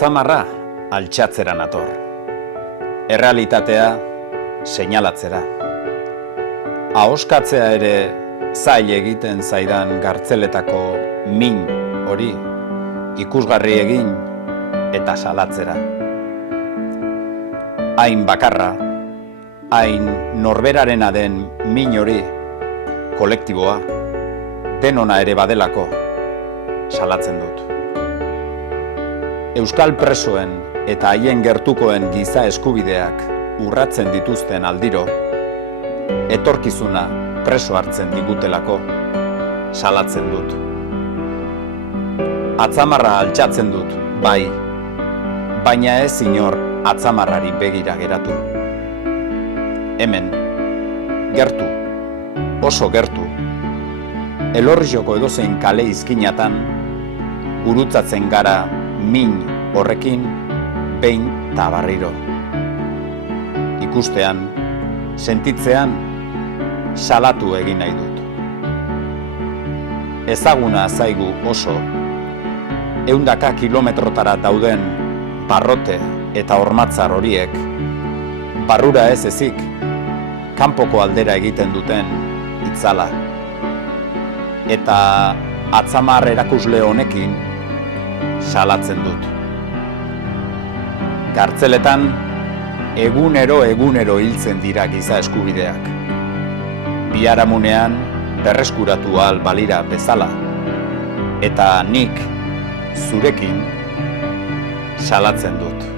Atzamarra altxatzera nator. Errealitatea seinalatzera. Ahoskatzea ere zail egiten zaidan gartzeletako min hori ikusgarri egin eta salatzera. Hain bakarra, hain norberarena den min hori kolektiboa, denona ere badelako salatzen dut. Euskal presoen eta haien gertukoen giza eskubideak urratzen dituzten aldiro, etorkizuna preso hartzen digutelako salatzen dut. Atzamarra altxatzen dut, bai, baina ez inor atzamarrari begira geratu. Hemen, gertu, oso gertu, Elorrioko edozein kale izkinatan, gurutzatzen gara min horrekin behin eta barriro. Ikustean, sentitzean, salatu egin nahi dut. Ezaguna zaigu oso, 100 kilometrotara dauden barrote eta hormatzar horiek, barrura ez ezik, kanpoko aldera egiten duten itzala. Eta atzamar erakusle honekin salatzen dut. Gartzeletan egunero hiltzen dira giza eskubideak. Biharamunean berreskuratu ahal balira bezala. Eta nik zurekin salatzen dut.